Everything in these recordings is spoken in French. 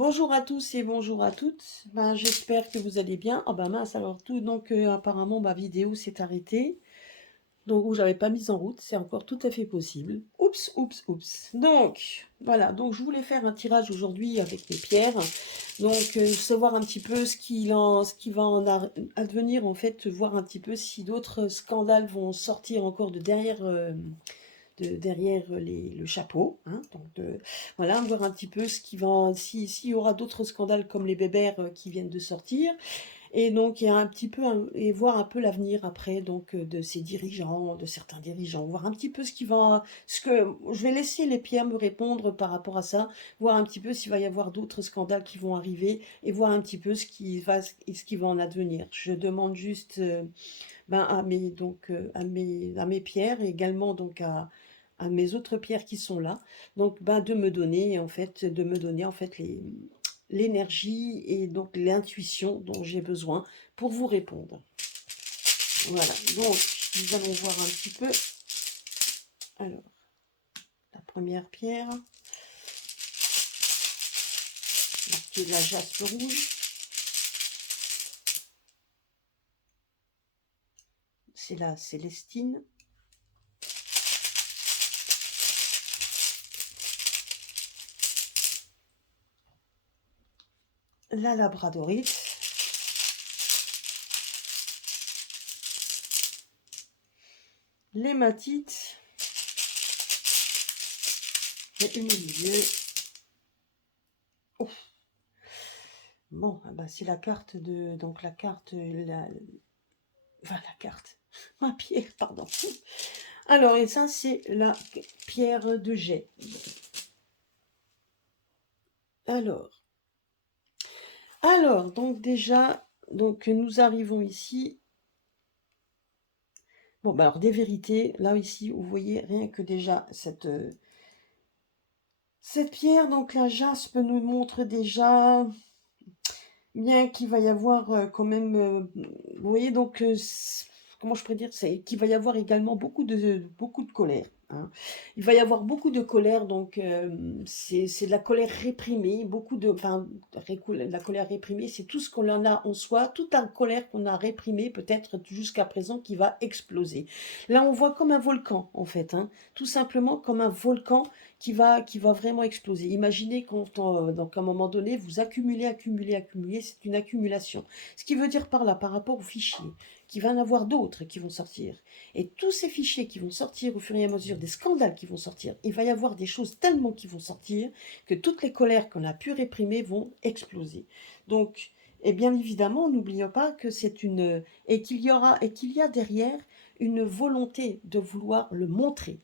Bonjour à tous et bonjour à toutes. J'espère que vous allez bien. Ah ben mince, alors tout, donc apparemment ma vidéo s'est arrêtée. Donc où j'avais pas mis en route, c'est encore tout à fait possible. Oups, oups, oups. Donc voilà, donc je voulais faire un tirage aujourd'hui avec mes pierres. Donc savoir un petit peu ce qui va advenir en fait, voir un petit peu si d'autres scandales vont sortir encore de derrière derrière le chapeau, hein, voilà, voir un petit peu ce qui va, s'il y aura d'autres scandales comme les bébères qui viennent de sortir, et donc il y a un petit peu, et voir un peu l'avenir après, donc de ces dirigeants, de certains dirigeants, voir un petit peu ce qui va, ce que, je vais laisser les pierres me répondre par rapport à ça, voir un petit peu s'il va y avoir d'autres scandales qui vont arriver, et voir un petit peu ce qui va en advenir. Je demande juste à mes pierres, et également donc à mes autres pierres qui sont là, donc de me donner en fait, l'énergie et donc l'intuition dont j'ai besoin pour vous répondre. Voilà, donc nous allons voir un petit peu. Alors, la première pierre, qui est de la jaspe rouge, c'est la Célestine. La labradorite, l'hématite, et une au milieu. Oh. Bon, c'est la carte de, donc la carte, enfin la carte, ma pierre, pardon. Alors, et ça, c'est la pierre de jet. Alors, donc déjà, donc nous arrivons ici. Bon, alors des vérités, là ici, vous voyez rien que déjà cette pierre, donc la jaspe nous montre déjà bien qu'il va y avoir quand même, vous voyez, donc, comment je pourrais dire, c'est qu'il va y avoir également beaucoup de colère, hein. Il va y avoir beaucoup de colère, donc c'est de la colère réprimée, la colère réprimée, c'est tout ce qu'on en a en soi, toute la colère qu'on a réprimée peut-être jusqu'à présent qui va exploser. Là, on voit comme un volcan, en fait, hein, tout simplement comme un volcan qui va vraiment exploser. Imaginez quand, donc à un moment donné, vous accumulez, accumulez, accumulez, c'est une accumulation. Ce qui veut dire par là, par rapport aux fichiers, qu'il va y en avoir d'autres qui vont sortir. Et tous ces fichiers qui vont sortir au fur et à mesure, des scandales qui vont sortir, il va y avoir des choses tellement qui vont sortir que toutes les colères qu'on a pu réprimer vont exploser. Donc, et bien évidemment, n'oublions pas que c'est une, et qu'il y a derrière une volonté de vouloir le montrer.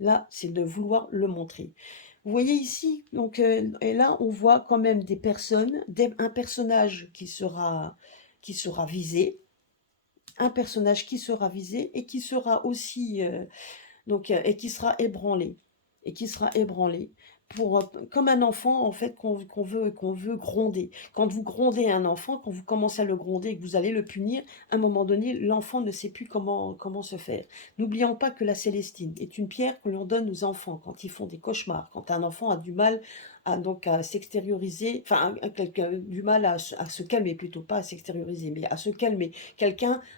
Là, c'est de vouloir le montrer. Vous voyez ici, donc, et là, on voit quand même des personnes, un personnage qui sera visé, un personnage qui sera visé et qui sera aussi, et qui sera ébranlé, et qui sera ébranlé pour, comme un enfant en fait qu'on veut gronder. Quand vous grondez un enfant, quand vous commencez à le gronder et que vous allez le punir, à un moment donné, l'enfant ne sait plus comment se faire. N'oublions pas que la Célestine est une pierre que l'on donne aux enfants quand ils font des cauchemars, quand un enfant a du mal à s'extérioriser, enfin du mal à se calmer plutôt, pas à s'extérioriser, mais à se calmer.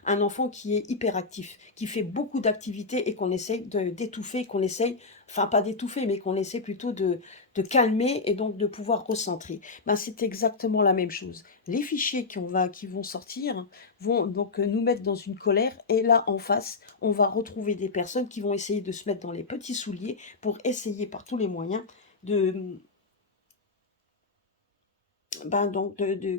Un enfant qui est hyperactif, qui fait beaucoup d'activités et qu'on essaye d'étouffer, qu'on essaye, enfin pas d'étouffer, mais qu'on essaie plutôt de calmer et donc de pouvoir recentrer. C'est exactement la même chose. Les fichiers qui vont sortir vont donc nous mettre dans une colère, et là en face, on va retrouver des personnes qui vont essayer de se mettre dans les petits souliers pour essayer par tous les moyens de,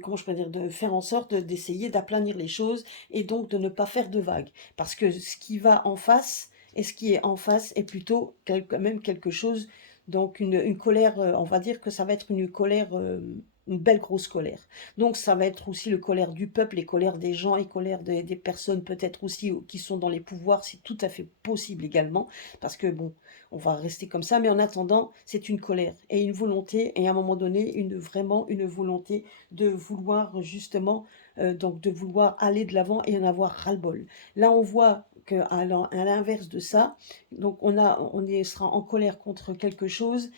comment je peux dire, de faire en sorte d'essayer d'aplanir les choses et donc de ne pas faire de vagues. Parce que ce qui va en face, et ce qui est en face est plutôt quand même quelque chose, donc une colère, on va dire que ça va être une colère, une belle grosse colère. Donc ça va être aussi le colère du peuple, les colères des gens, et colère des personnes peut-être aussi qui sont dans les pouvoirs, c'est tout à fait possible également, parce que bon, on va rester comme ça, mais en attendant, c'est une colère et une volonté, et à un moment donné, vraiment une volonté de vouloir justement, donc de vouloir aller de l'avant et en avoir ras-le-bol. Là, on voit donc à l'inverse de ça, donc sera en colère contre quelque chose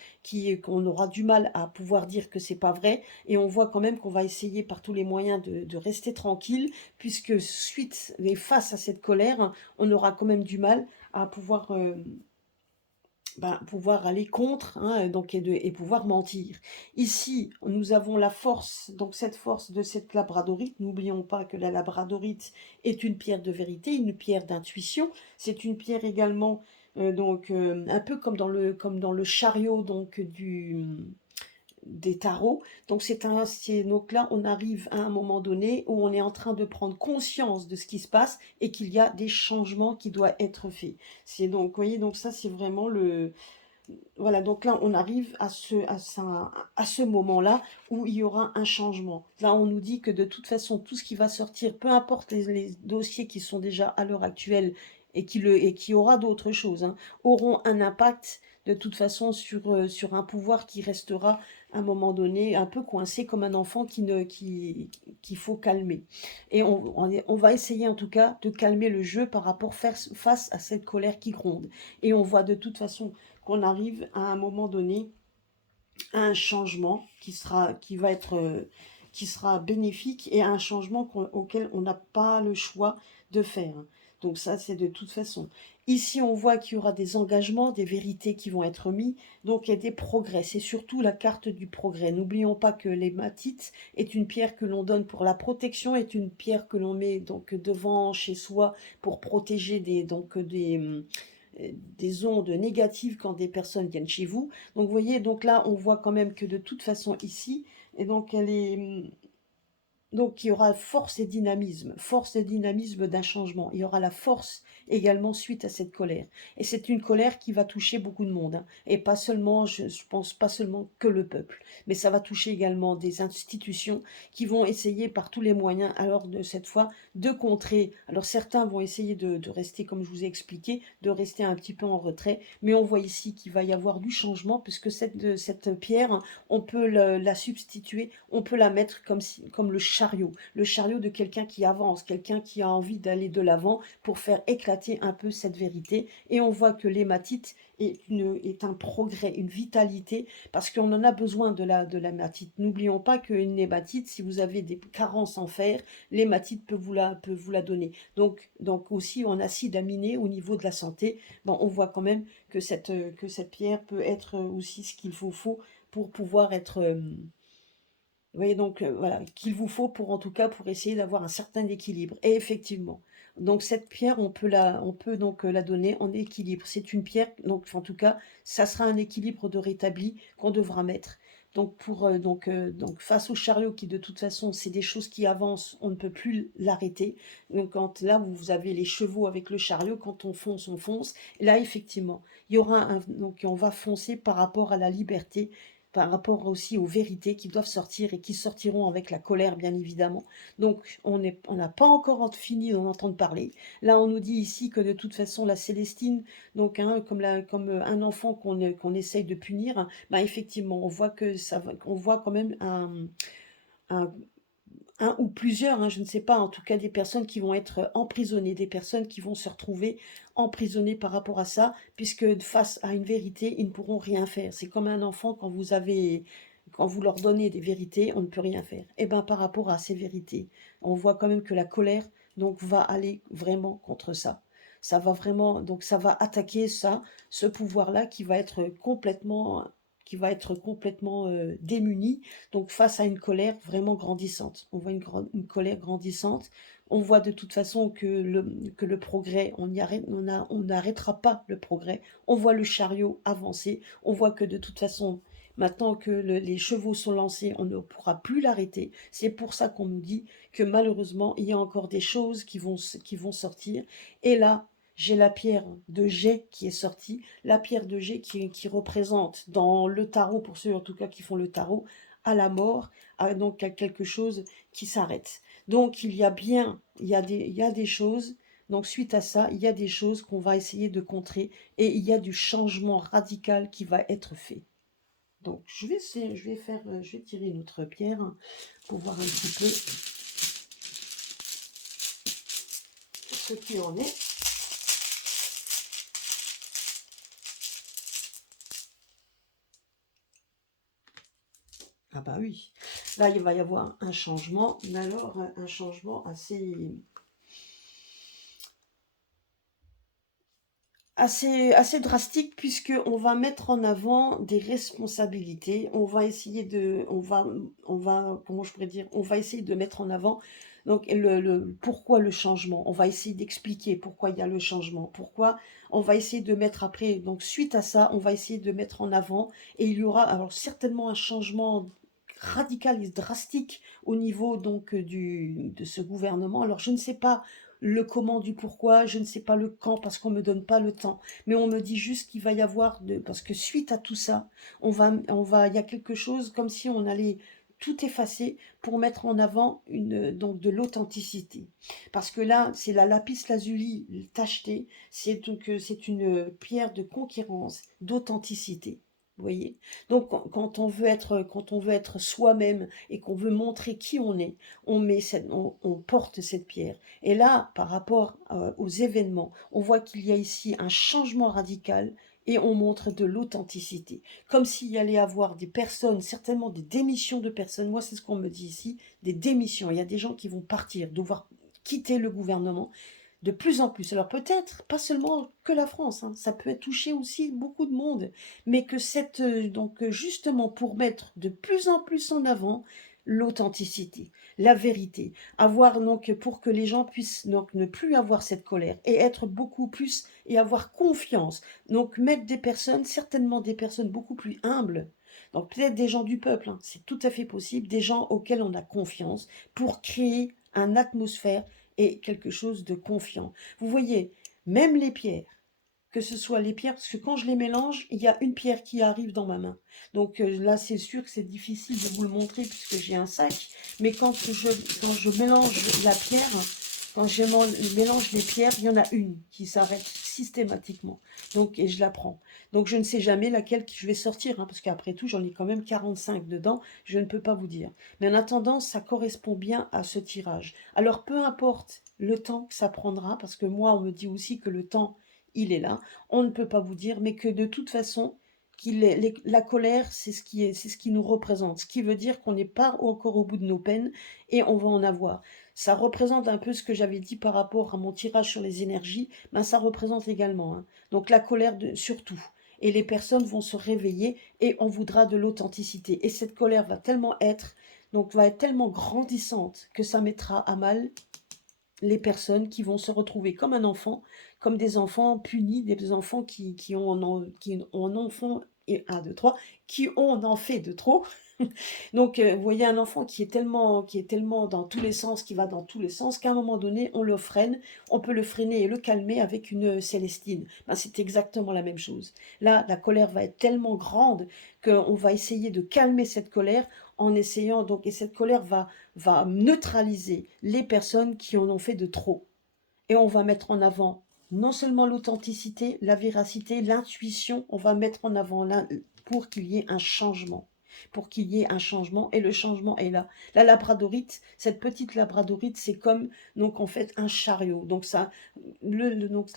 qu'on aura du mal à pouvoir dire que c'est pas vrai, et on voit quand même qu'on va essayer par tous les moyens de rester tranquille, puisque suite et face à cette colère, on aura quand même du mal à pouvoir pouvoir aller contre, hein, donc et pouvoir mentir. Ici, nous avons la force, donc cette force de cette labradorite. N'oublions pas que la labradorite est une pierre de vérité, une pierre d'intuition. C'est une pierre également, un peu comme dans le chariot donc des tarots. Donc donc là, on arrive à un moment donné où on est en train de prendre conscience de ce qui se passe et qu'il y a des changements qui doivent être faits. C'est donc, vous voyez, donc ça, c'est vraiment voilà, donc là, on arrive à ce moment-là où il y aura un changement. Là, on nous dit que de toute façon, tout ce qui va sortir, peu importe les dossiers qui sont déjà à l'heure actuelle et qui aura d'autres choses, hein, auront un impact de toute façon sur un pouvoir qui restera à un moment donné un peu coincé comme un enfant qu'il faut calmer. Et on va essayer en tout cas de calmer le jeu par rapport face à cette colère qui gronde. Et on voit de toute façon qu'on arrive à un moment donné à un changement qui sera bénéfique, et à un changement auquel on n'a pas le choix de faire. Donc ça, c'est de toute façon. Ici, on voit qu'il y aura des engagements, des vérités qui vont être mis, donc il y a des progrès. C'est surtout la carte du progrès. N'oublions pas que l'hématite est une pierre que l'on donne pour la protection, est une pierre que l'on met donc devant chez soi pour protéger des ondes négatives quand des personnes viennent chez vous. Donc vous voyez, donc là on voit quand même que de toute façon ici, et donc elle est donc il y aura force et dynamisme d'un changement. Il y aura la force également suite à cette colère. Et c'est une colère qui va toucher beaucoup de monde, hein. Et pas seulement, je pense pas seulement que le peuple, mais ça va toucher également des institutions qui vont essayer par tous les moyens, alors de cette fois, de contrer. Alors certains vont essayer de rester, comme je vous ai expliqué, de rester un petit peu en retrait, mais on voit ici qu'il va y avoir du changement, puisque cette pierre, on peut la substituer, on peut la mettre comme le chariot de quelqu'un qui avance, quelqu'un qui a envie d'aller de l'avant pour faire éclater un peu cette vérité. Et on voit que l'hématite est un progrès, une vitalité, parce qu'on en a besoin de l'hématite. N'oublions pas qu'une hématite, si vous avez des carences en fer, l'hématite peut vous la donner. Donc aussi en acide aminé au niveau de la santé, bon, on voit quand même que cette pierre peut être aussi ce qu'il faut pour pouvoir être vous voyez, donc voilà, qu'il vous faut pour en tout cas pour essayer d'avoir un certain équilibre. Et effectivement, donc cette pierre, on peut donc la donner en équilibre. C'est une pierre, donc en tout cas, ça sera un équilibre de rétabli qu'on devra mettre. Donc donc face au chariot qui de toute façon, c'est des choses qui avancent, on ne peut plus l'arrêter. Donc quand là vous avez les chevaux avec le chariot, quand on fonce, on fonce. Et là effectivement, il y aura donc on va foncer par rapport à la liberté, par rapport aussi aux vérités qui doivent sortir et qui sortiront avec la colère, bien évidemment. Donc, on n'a pas encore fini d'en entendre parler. Là, on nous dit ici que de toute façon, la Célestine, donc hein, comme un enfant qu'on essaye de punir, hein, bah, effectivement, on voit on voit quand même un un ou plusieurs, hein, je ne sais pas, en tout cas des personnes qui vont être emprisonnées, des personnes qui vont se retrouver emprisonnées par rapport à ça, puisque face à une vérité, ils ne pourront rien faire. C'est comme un enfant quand vous leur donnez des vérités, on ne peut rien faire. Et bien par rapport à ces vérités, on voit quand même que la colère donc va aller vraiment contre ça. Ça va vraiment, donc ça va attaquer ce pouvoir-là qui va être complètement démuni, donc face à une colère vraiment grandissante. On voit une colère grandissante. On voit de toute façon que le progrès, on n'arrêtera pas le progrès. On voit le chariot avancer. On voit que de toute façon, maintenant que les chevaux sont lancés, on ne pourra plus l'arrêter. C'est pour ça qu'on nous dit que malheureusement, il y a encore des choses qui vont sortir. Et là, j'ai la pierre de jet qui est sortie, la pierre de jet qui représente dans le tarot, pour ceux en tout cas qui font le tarot, à la mort, donc à quelque chose qui s'arrête. Donc il y a des choses, donc suite à ça, il y a des choses qu'on va essayer de contrer, et il y a du changement radical qui va être fait. Donc je vais tirer une autre pierre pour voir un petit peu ce qu'il en est. Ah bah oui. Là, il va y avoir un changement, mais alors un changement assez drastique, puisque on va mettre en avant des responsabilités. On va essayer comment je pourrais dire, on va essayer de mettre en avant donc pourquoi le changement. On va essayer d'expliquer pourquoi il y a le changement, pourquoi on va essayer de mettre après. Donc suite à ça, on va essayer de mettre en avant, et il y aura alors certainement un changement radical et drastique au niveau donc de ce gouvernement. Alors je ne sais pas le comment du pourquoi, je ne sais pas le quand parce qu'on me donne pas le temps, mais on me dit juste qu'il va y avoir parce que suite à tout ça, il y a quelque chose comme si on allait tout effacer pour mettre en avant donc de l'authenticité. Parce que là, c'est la lapis lazuli tachetée, c'est une pierre de conquérance, d'authenticité. Vous voyez? Donc, quand on veut être soi-même et qu'on veut montrer qui on porte cette pierre. Et là, par rapport aux événements, on voit qu'il y a ici un changement radical et on montre de l'authenticité. Comme s'il y allait avoir des personnes, certainement des démissions de personnes. Moi, c'est ce qu'on me dit ici, des démissions. Il y a des gens qui vont partir, devoir quitter le gouvernement de plus en plus. Alors peut-être, pas seulement que la France, hein, ça peut toucher aussi beaucoup de monde, mais que justement pour mettre de plus en plus en avant l'authenticité, la vérité, avoir donc pour que les gens puissent donc ne plus avoir cette colère et être beaucoup plus et avoir confiance. Donc mettre des personnes, certainement des personnes beaucoup plus humbles. Donc peut-être des gens du peuple, hein, c'est tout à fait possible, des gens auxquels on a confiance pour créer une atmosphère et quelque chose de confiant. Vous voyez, même les pierres, que ce soit les pierres, parce que quand je les mélange, il y a une pierre qui arrive dans ma main. Donc là, c'est sûr que c'est difficile de vous le montrer puisque j'ai un sac, mais quand je mélange la pierre, quand je mélange les pierres, il y en a une qui s'arrête systématiquement. Donc, et je la prends. Donc, je ne sais jamais laquelle que je vais sortir, hein, parce qu'après tout, j'en ai quand même 45 dedans, je ne peux pas vous dire. Mais en attendant, ça correspond bien à ce tirage. Alors, peu importe le temps que ça prendra, parce que moi, on me dit aussi que le temps, il est là. On ne peut pas vous dire, mais que de toute façon, la colère, c'est ce qui nous représente. Ce qui veut dire qu'on n'est pas encore au bout de nos peines et on va en avoir. Ça représente un peu ce que j'avais dit par rapport à mon tirage sur les énergies, ben ça représente également, hein. Donc la colère surtout. Et les personnes vont se réveiller et on voudra de l'authenticité. Et cette colère va être tellement grandissante que ça mettra à mal les personnes qui vont se retrouver comme un enfant, comme des enfants punis, des enfants qui ont un enfant, et un, deux, trois, qui ont en fait de trop. Donc, vous voyez un enfant qui est tellement dans tous les sens, qui va dans tous les sens, qu'à un moment donné, on le freine, on peut le freiner et le calmer avec une Célestine. Ben, c'est exactement la même chose. Là, la colère va être tellement grande qu'on va essayer de calmer cette colère en essayant, donc, et cette colère va neutraliser les personnes qui en ont fait de trop. Et on va mettre en avant non seulement l'authenticité, la véracité, l'intuition, on va mettre en avant pour qu'il y ait un changement. Pour qu'il y ait un changement, et le changement est là. La labradorite, cette petite labradorite, c'est comme, donc en fait, un chariot. Donc ça, donc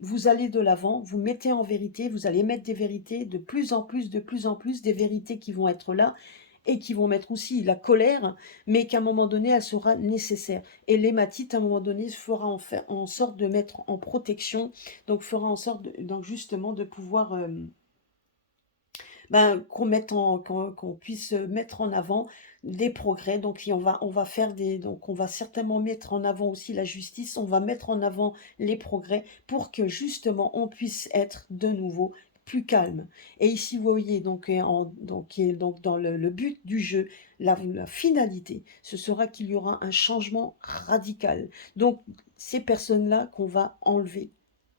vous allez de l'avant, vous mettez en vérité, vous allez mettre des vérités de plus en plus, de plus en plus, des vérités qui vont être là, et qui vont mettre aussi la colère, mais qu'à un moment donné, elle sera nécessaire. Et l'hématite, à un moment donné, fera en sorte de mettre en protection, donc fera en sorte, donc justement, de pouvoir, qu'on puisse mettre en avant des progrès. Donc, on va faire donc on va certainement mettre en avant aussi la justice, on va mettre en avant les progrès pour que justement on puisse être de nouveau plus calme. Et ici, vous voyez, donc dans le but du jeu, la finalité, ce sera qu'il y aura un changement radical. Donc, ces personnes-là qu'on va enlever.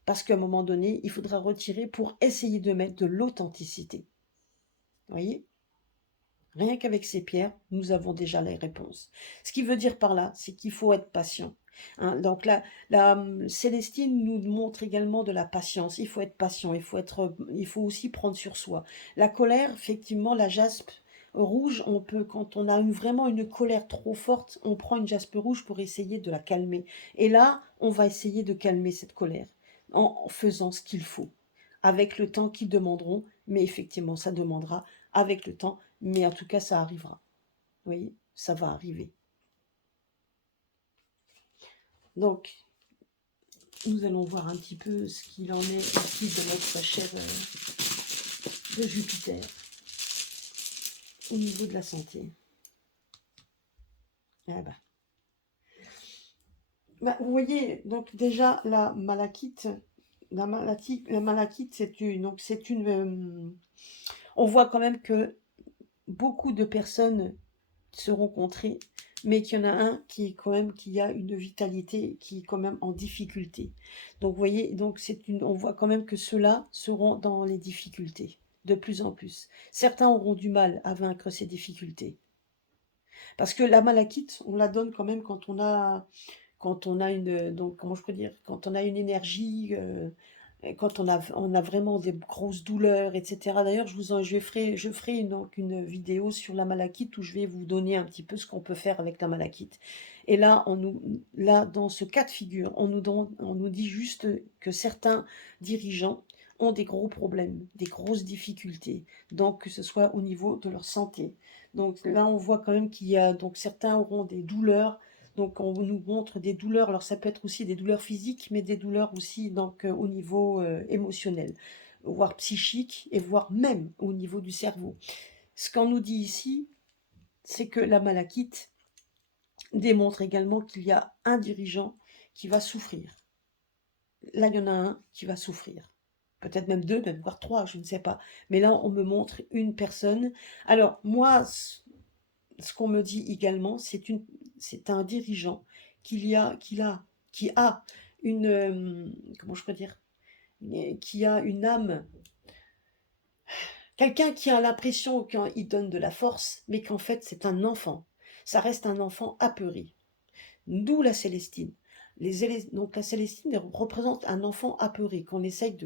Parce qu'à un moment donné, il faudra retirer pour essayer de mettre de l'authenticité. Vous voyez? Rien qu'avec ces pierres, nous avons déjà les réponses. Ce qui veut dire par là, c'est qu'il faut être patient, hein. Donc Célestine nous montre également de la patience. Il faut être patient, il faut aussi prendre sur soi. La colère, effectivement, la jaspe rouge, quand on a vraiment une colère trop forte, on prend une jaspe rouge pour essayer de la calmer. Et là, on va essayer de calmer cette colère en faisant ce qu'il faut, avec le temps qu'ils demanderont mais effectivement, ça demandera avec le temps, mais en tout cas, ça arrivera. Vous voyez, ça va arriver. Donc, nous allons voir un petit peu ce qu'il en est ici de notre cher de Jupiter au niveau de la santé. Ah bah. Bah, vous voyez, donc déjà la malachite, la malachite, c'est une, on voit quand même que beaucoup de personnes se rencontrer, mais qu'il y en a un qui quand même qui a une vitalité qui est quand même en difficulté. Donc vous voyez, donc on voit quand même que ceux-là seront dans les difficultés de plus en plus. Certains auront du mal à vaincre ces difficultés. Parce que la malachite, on la donne quand même quand on a une donc comment je peux dire, quand on a une énergie, quand on a vraiment des grosses douleurs, etc. D'ailleurs, je ferai donc une vidéo sur la malachite où je vais vous donner un petit peu ce qu'on peut faire avec la malachite. Et là, là, dans ce cas de figure, on nous dit juste que certains dirigeants ont des gros problèmes, des grosses difficultés, donc que ce soit au niveau de leur santé. Donc là, on voit quand même qu'il y a, donc certains auront des douleurs, donc on nous montre des douleurs, alors ça peut être aussi des douleurs physiques, mais des douleurs aussi donc, au niveau émotionnel, voire psychique, et voire même au niveau du cerveau. Ce qu'on nous dit ici, c'est que la malachite démontre également qu'il y a un dirigeant qui va souffrir. Là, il y en a un qui va souffrir. Peut-être même deux, même voire trois, je ne sais pas. Mais là, on me montre une personne. Alors, moi, ce qu'on me dit également, c'est un dirigeant qui a une, comment je peux dire, qui a une âme, quelqu'un qui a l'impression qu'il donne de la force, mais qu'en fait c'est un enfant. Ça reste un enfant apeuré. D'où la Célestine. Donc la Célestine représente un enfant apeuré qu'on essaye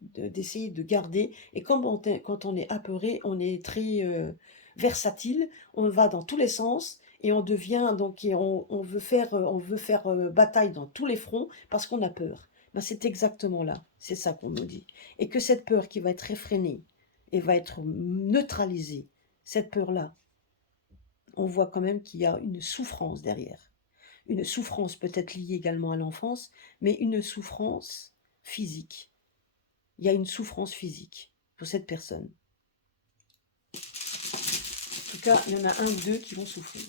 d'essayer de garder. Et quand on est apeuré, on est très versatile, on va dans tous les sens et on devient donc on veut faire bataille dans tous les fronts parce qu'on a peur. Ben, c'est exactement là, c'est ça qu'on nous dit. Et que cette peur qui va être réfrénée et va être neutralisée, cette peur-là, on voit quand même qu'il y a une souffrance derrière. Une souffrance peut-être liée également à l'enfance, mais une souffrance physique. Il y a une souffrance physique pour cette personne. En tout cas, il y en a un ou deux qui vont souffrir.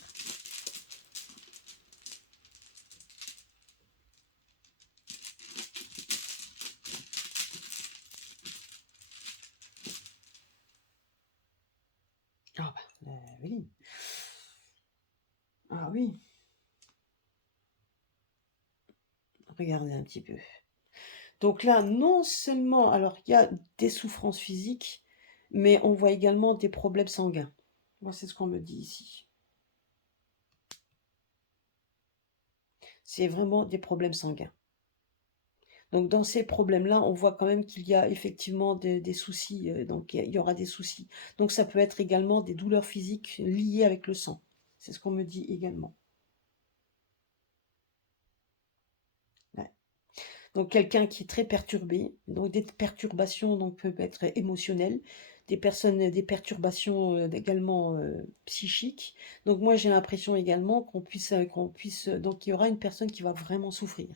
Ah bah, oui. Ah oui. Regardez un petit peu. Donc là, non seulement, alors il y a des souffrances physiques, mais on voit également des problèmes sanguins. Moi, c'est ce qu'on me dit ici. C'est vraiment des problèmes sanguins. Donc dans ces problèmes-là, on voit quand même qu'il y a effectivement des soucis, donc il y aura des soucis. Donc ça peut être également des douleurs physiques liées avec le sang. C'est ce qu'on me dit également. Ouais. Donc quelqu'un qui est très perturbé, donc des perturbations donc peuvent être émotionnelles, des perturbations également psychiques. Donc moi j'ai l'impression également donc il y aura une personne qui va vraiment souffrir.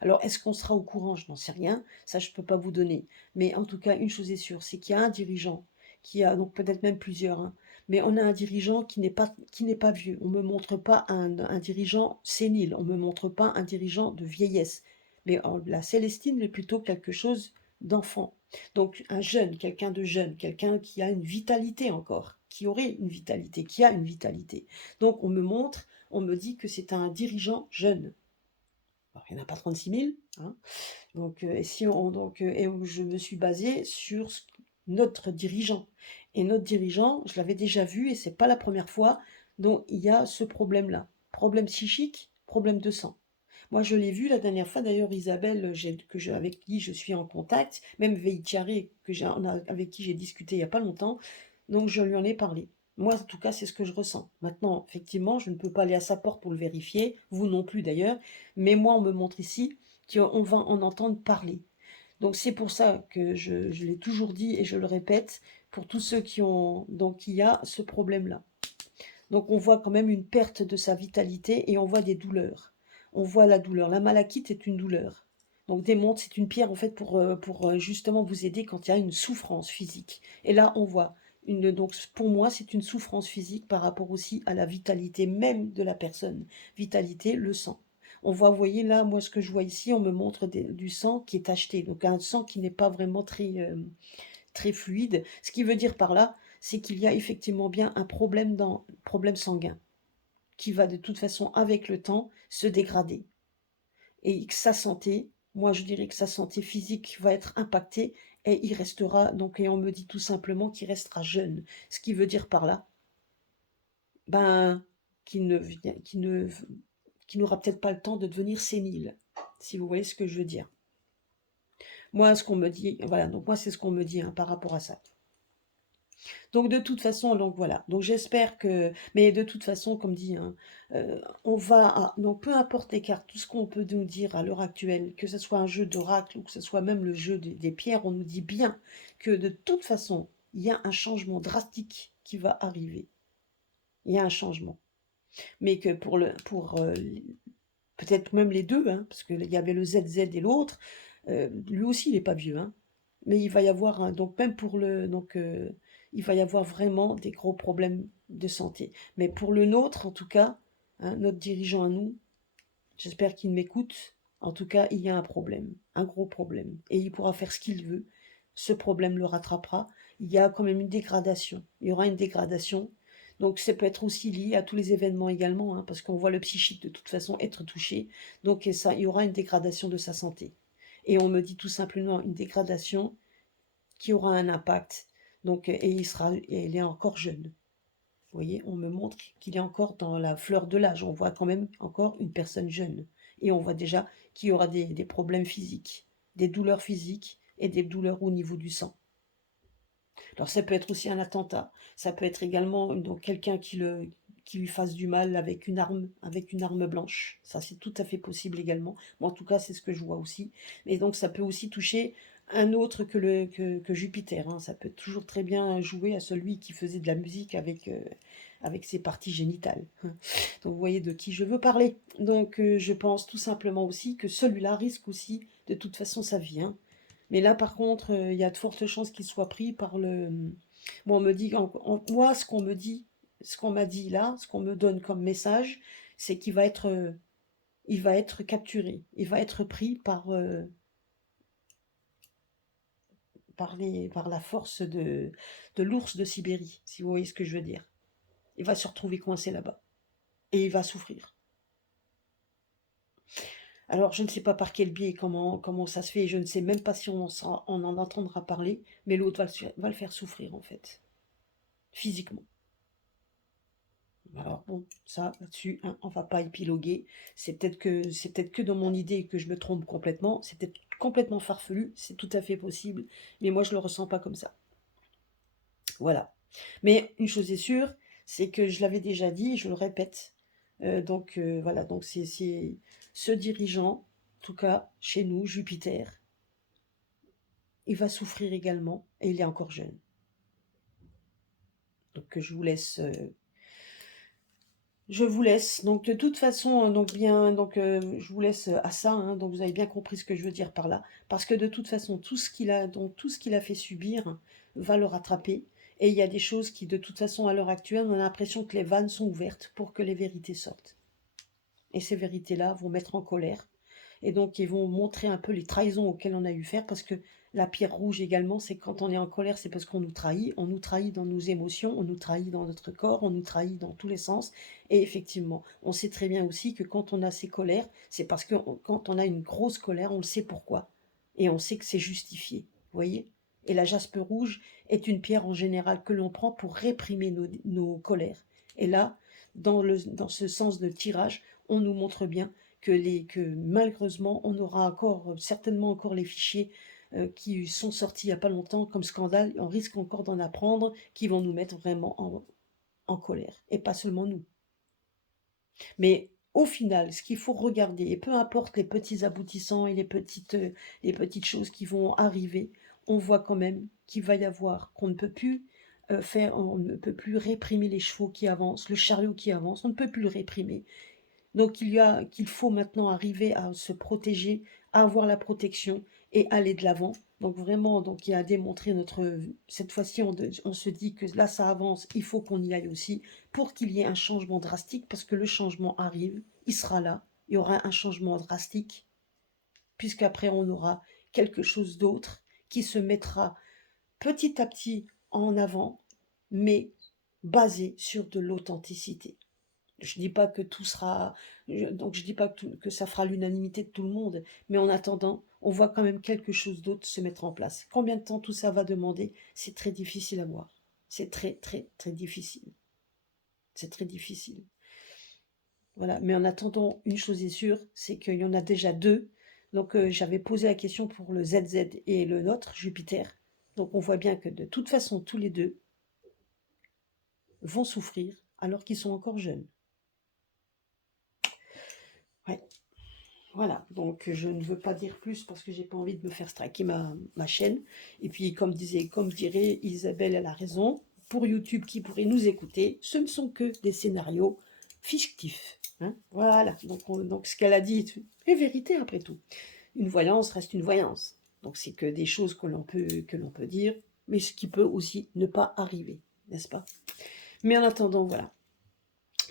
Alors est-ce qu'on sera au courant? Je n'en sais rien, ça je peux pas vous donner. Mais en tout cas une chose est sûre, c'est qu'il y a un dirigeant qui a donc peut-être même plusieurs, hein, mais on a un dirigeant qui n'est pas vieux. On me montre pas un dirigeant sénile, on me montre pas un dirigeant de vieillesse. Mais la Célestine est plutôt quelque chose d'enfant. Donc un jeune, quelqu'un de jeune, quelqu'un qui a une vitalité encore, qui aurait une vitalité, qui a une vitalité. Donc on me dit que c'est un dirigeant jeune. Alors, il n'y en a pas 36 000, hein. Donc, et où je me suis basée sur notre dirigeant. Et notre dirigeant, je l'avais déjà vu et c'est pas la première fois, donc il y a ce problème-là. Problème psychique, problème de sang. Moi, je l'ai vu la dernière fois, d'ailleurs, Isabelle, avec qui je suis en contact, même Veitiaré, avec qui j'ai discuté il n'y a pas longtemps, donc je lui en ai parlé. Moi, en tout cas, c'est ce que je ressens. Maintenant, effectivement, je ne peux pas aller à sa porte pour le vérifier, vous non plus d'ailleurs, mais moi, on me montre ici qu'on va en entendre parler. Donc c'est pour ça que je l'ai toujours dit et je le répète, pour tous ceux qui ont, donc il y a ce problème-là. Donc on voit quand même une perte de sa vitalité et on voit des douleurs. On voit la douleur. La malachite est une douleur. Donc démontre, c'est une pierre en fait pour justement vous aider quand il y a une souffrance physique. Et là on voit donc pour moi c'est une souffrance physique par rapport aussi à la vitalité même de la personne. Vitalité, le sang. On voit, vous voyez là, moi ce que je vois ici, on me montre du sang qui est tacheté, donc un sang qui n'est pas vraiment très fluide. Ce qui veut dire par là, c'est qu'il y a effectivement bien un problème sanguin qui va de toute façon avec le temps se dégrader et que sa santé, moi je dirais que sa santé physique va être impactée et il restera donc, et on me dit tout simplement qu'il restera jeune. Ce qui veut dire par là, ben qu'il ne qu'il ne qu'il n'aura peut-être pas le temps de devenir sénile, si vous voyez ce que je veux dire. Moi, ce qu'on me dit, voilà, donc moi c'est ce qu'on me dit par rapport à ça. Donc de toute façon, donc voilà. Donc j'espère que, mais de toute façon, comme dit, on va, donc peu importe les cartes, tout ce qu'on peut nous dire à l'heure actuelle, que ce soit un jeu d'oracle ou que ce soit même le jeu des pierres, on nous dit bien que de toute façon, il y a un changement drastique qui va arriver. Il y a un changement, mais que pour peut-être même les deux, parce qu'il y avait le ZZ et l'autre, lui aussi il n'est pas vieux, mais il va y avoir, donc même pour il va y avoir vraiment des gros problèmes de santé. Mais pour le nôtre, en tout cas, notre dirigeant à nous, j'espère qu'il m'écoute, en tout cas, il y a un problème, un gros problème, et il pourra faire ce qu'il veut. Ce problème le rattrapera. Il y a quand même une dégradation. Il y aura une dégradation. Donc ça peut être aussi lié à tous les événements également, parce qu'on voit le psychique de toute façon être touché. Donc ça, il y aura une dégradation de sa santé. Et on me dit tout simplement une dégradation qui aura un impact. Donc, et il est encore jeune. Vous voyez, on me montre qu'il est encore dans la fleur de l'âge. On voit quand même encore une personne jeune. Et on voit déjà qu'il y aura des problèmes physiques, des douleurs physiques et des douleurs au niveau du sang. Alors ça peut être aussi un attentat. Ça peut être également donc quelqu'un qui lui fasse du mal avec une arme blanche. Ça, c'est tout à fait possible également. Moi, en tout cas, c'est ce que je vois aussi. Et donc, ça peut aussi toucher un autre que Jupiter. Ça peut toujours très bien jouer à celui qui faisait de la musique avec ses parties génitales. Donc, vous voyez de qui je veux parler. Donc, je pense tout simplement aussi que celui-là risque aussi de toute façon sa vie. Mais là, par contre, il y a de fortes chances qu'il soit pris par le. Moi, on me dit, moi, ce qu'on me dit, ce qu'on m'a dit là, ce qu'on me donne comme message, c'est il va être capturé, il va être pris par la force de l'ours de Sibérie, si vous voyez ce que je veux dire. Il va se retrouver coincé là-bas et il va souffrir. Alors, je ne sais pas par quel biais, comment ça se fait, je ne sais même pas si on en entendra parler, mais l'autre va le faire souffrir en fait, physiquement. Alors bon, ça, là-dessus, on va pas épiloguer. C'est peut-être que dans mon idée que je me trompe complètement. C'est peut-être complètement farfelu. C'est tout à fait possible. Mais moi, je le ressens pas comme ça. Voilà. Mais une chose est sûre, c'est que je l'avais déjà dit, je le répète. Voilà. Donc c'est ce dirigeant, en tout cas chez nous, Jupiter, il va souffrir également et il est encore jeune. Donc je vous laisse. Je vous laisse. Donc de toute façon, je vous laisse à ça. Donc vous avez bien compris ce que je veux dire par là, parce que de toute façon, tout ce qu'il a fait subir va le rattraper. Et il y a des choses qui, de toute façon, à l'heure actuelle, on a l'impression que les vannes sont ouvertes pour que les vérités sortent. Et ces vérités-là vont mettre en colère. Et donc, ils vont montrer un peu les trahisons auxquelles on a eu faire, parce que la pierre rouge également, c'est quand on est en colère, c'est parce qu'on nous trahit dans nos émotions, on nous trahit dans notre corps, on nous trahit dans tous les sens. Et effectivement, on sait très bien aussi que quand on a ces colères, c'est parce que quand on a une grosse colère, on le sait pourquoi. Et on sait que c'est justifié, vous voyez. Et la jaspe rouge est une pierre en général que l'on prend pour réprimer nos colères. Et là, dans ce sens de tirage, on nous montre bien que malheureusement, on aura certainement encore les fichiers qui sont sortis il n'y a pas longtemps comme scandale. On risque encore d'en apprendre qui vont nous mettre vraiment en colère. Et pas seulement nous. Mais au final, ce qu'il faut regarder, et peu importe les petits aboutissants et les petites choses qui vont arriver, on voit quand même qu'il va y avoir, qu'on ne peut plus on ne peut plus réprimer les chevaux qui avancent, le chariot qui avance, on ne peut plus le réprimer. Donc qu'il faut maintenant arriver à se protéger, à avoir la protection et aller de l'avant. Donc vraiment, donc il a démontré cette fois-ci, on se dit que là ça avance, il faut qu'on y aille aussi pour qu'il y ait un changement drastique, parce que le changement arrive, il sera là, il y aura un changement drastique, puisqu'après on aura quelque chose d'autre qui se mettra petit à petit en avant, mais basé sur de l'authenticité. Je dis pas que tout sera, donc je dis pas que ça fera l'unanimité de tout le monde, mais en attendant, on voit quand même quelque chose d'autre se mettre en place. Combien de temps tout ça va demander? C'est très difficile à voir. C'est très, très, très difficile. C'est très difficile. Voilà. Mais en attendant, une chose est sûre, c'est qu'il y en a déjà deux. Donc j'avais posé la question pour le ZZ et le nôtre, Jupiter. Donc on voit bien que de toute façon, tous les deux vont souffrir alors qu'ils sont encore jeunes. Ouais. Voilà, donc je ne veux pas dire plus parce que j'ai pas envie de me faire striker ma chaîne. Et puis, comme dirait Isabelle, elle a raison, pour YouTube qui pourrait nous écouter, ce ne sont que des scénarios fictifs. Hein. Voilà, donc ce qu'elle a dit est vérité après tout. Une voyance reste une voyance. Donc c'est que des choses que l'on peut dire, mais ce qui peut aussi ne pas arriver, n'est-ce pas? Mais en attendant, voilà.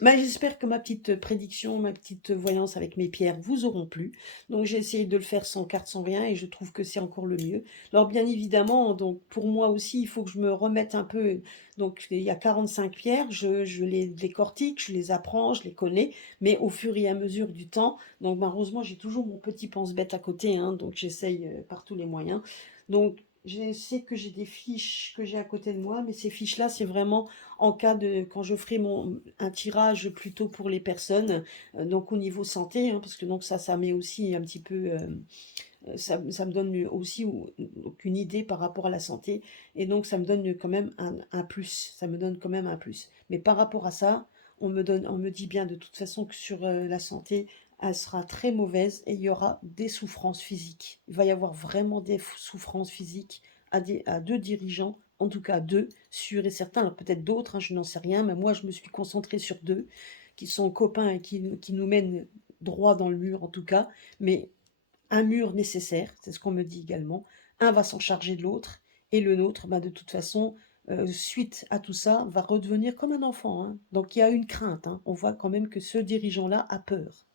Bah, j'espère que ma petite prédiction, ma petite voyance avec mes pierres vous auront plu. Donc j'ai essayé de le faire sans carte, sans rien, et je trouve que c'est encore le mieux. Alors bien évidemment, donc pour moi aussi, il faut que je me remette un peu. Donc il y a 45 pierres, je les décortique, je les apprends, je les connais, mais au fur et à mesure du temps. Donc malheureusement, j'ai toujours mon petit pense-bête à côté, hein, donc j'essaye par tous les moyens. Donc je sais que j'ai des fiches que j'ai à côté de moi, mais ces fiches-là, c'est vraiment en cas de quand je ferai un tirage plutôt pour les personnes, donc au niveau santé, hein, parce que donc ça met aussi un petit peu, ça me donne aussi donc une idée par rapport à la santé, et donc ça me donne quand même un plus, ça me donne quand même un plus. Mais par rapport à ça, on me dit bien de toute façon que sur la santé, elle sera très mauvaise et il y aura des souffrances physiques. Il va y avoir vraiment des souffrances physiques à deux dirigeants, en tout cas deux, sûrs et certains, alors peut-être d'autres, hein, je n'en sais rien, mais moi je me suis concentrée sur deux, qui sont copains et qui nous mènent droit dans le mur en tout cas, mais un mur nécessaire, c'est ce qu'on me dit également. Un va s'en charger de l'autre, et le nôtre, bah, de toute façon, suite à tout ça, va redevenir comme un enfant. Hein. Donc il y a une crainte. Hein. On voit quand même que ce dirigeant-là a peur.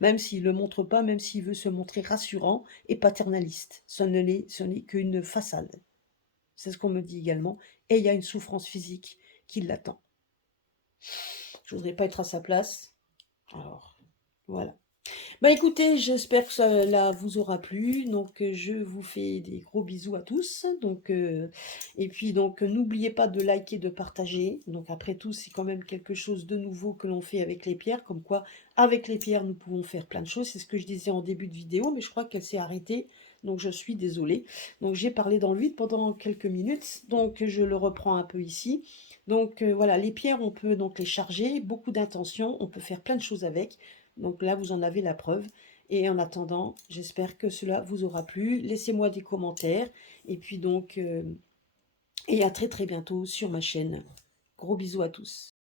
Même s'il ne le montre pas, même s'il veut se montrer rassurant et paternaliste. Ce n'est qu'une façade. C'est ce qu'on me dit également. Et il y a une souffrance physique qui l'attend. Je ne voudrais pas être à sa place. Alors, voilà. Bah écoutez, j'espère que ça vous aura plu. Donc je vous fais des gros bisous à tous. Donc et puis donc n'oubliez pas de liker, de partager. Donc après tout, c'est quand même quelque chose de nouveau que l'on fait avec les pierres, comme quoi avec les pierres nous pouvons faire plein de choses. C'est ce que je disais en début de vidéo, mais je crois qu'elle s'est arrêtée. Donc je suis désolée. Donc j'ai parlé dans le vide pendant quelques minutes. Donc je le reprends un peu ici. Donc voilà, les pierres, on peut donc les charger, beaucoup d'intentions, on peut faire plein de choses avec. Donc là, vous en avez la preuve. Et en attendant, j'espère que cela vous aura plu. Laissez-moi des commentaires. Et puis donc, et à très très bientôt sur ma chaîne. Gros bisous à tous.